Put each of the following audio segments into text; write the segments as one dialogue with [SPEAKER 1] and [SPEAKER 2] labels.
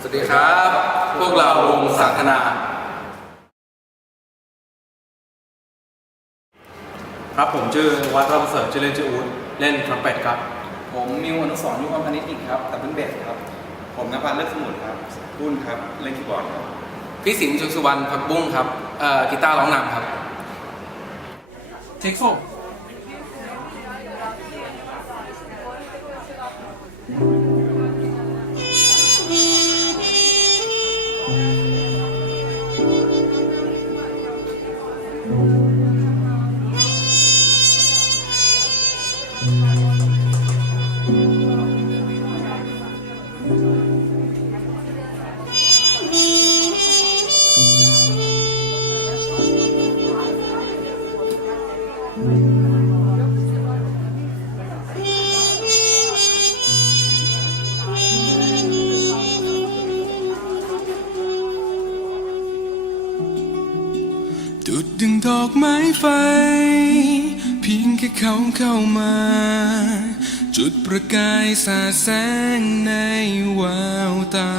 [SPEAKER 1] สวัสดีครับ พวกเราวงสังคณา
[SPEAKER 2] ครับผมชื่อวัดราประเสริฐชื่อเล่นชื่ออู๊ดเล่นทรัมเป็ตครับ
[SPEAKER 3] ผมมิวอนุสรณ์ยุควันพนิชอีกครับแต่เป็นเบสครับ ผมนภัสเลิศสมุทรครับปุ้นครับเล่นคีย์บอร์ดครับ
[SPEAKER 1] พี่สิงห์ชุกสุวรรณพักบุ้งครับเอ่อกีตาร์ร้องนำครับ
[SPEAKER 2] เทคโฟ
[SPEAKER 4] ดุด ดอกไม้ไฟ เพียงแค่เขาเข้ามา จุดประกายสาแสงในแววตา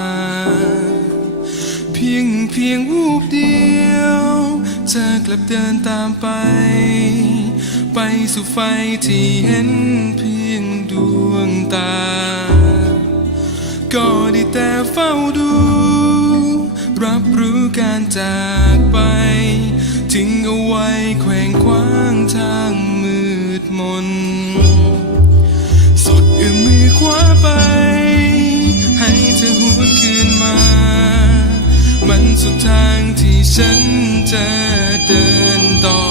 [SPEAKER 4] เพียงเพียงวูบเดียวเธอกลับเดินตามไป ไปสู่ไฟที่เห็นเพียงดวงตา ก็ได้แต่เฝ้าดู รับรู้การจากไป ทิ้งเอาไว้แขวงคว้างทางมืดมน สุดเอื้อมมือคว้าไป ให้เธอหวนคืนมา มันสุดทางที่ฉันจะเดินต่อ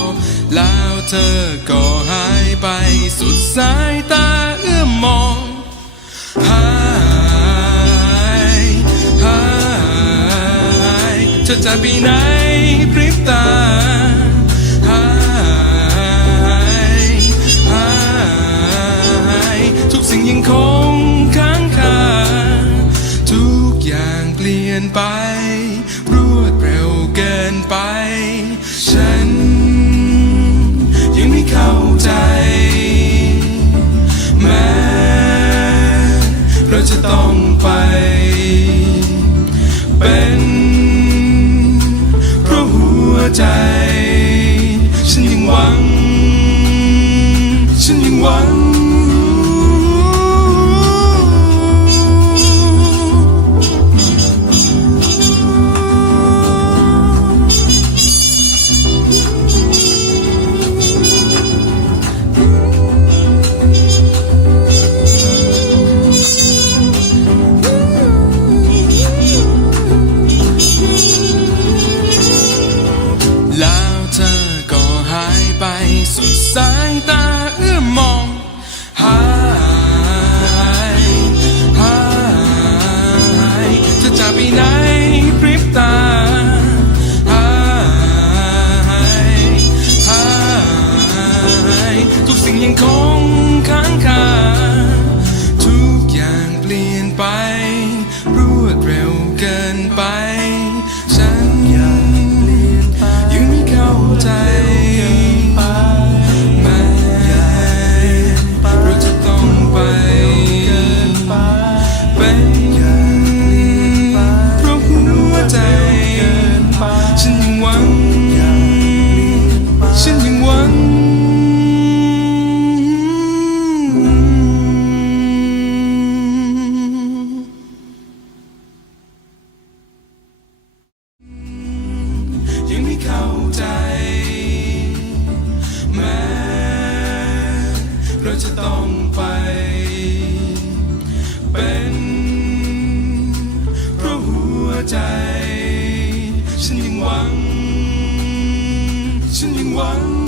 [SPEAKER 4] แล้วเธอก็หายไปสุดสายตา จะไปไหนพริบตาหายหายทุกสิ่งยังคงค้างคาทุกอย่างเปลี่ยนไป รวดเร็วเกินไป ฉัน ยังไม่เข้าใจแม้เราจะต้อง ใจ ฉันยังหวัง ฉันยังหวัง จะต้องไป เป็นเพราะหัวใจ ฉันยังหวัง ฉันยังหวัง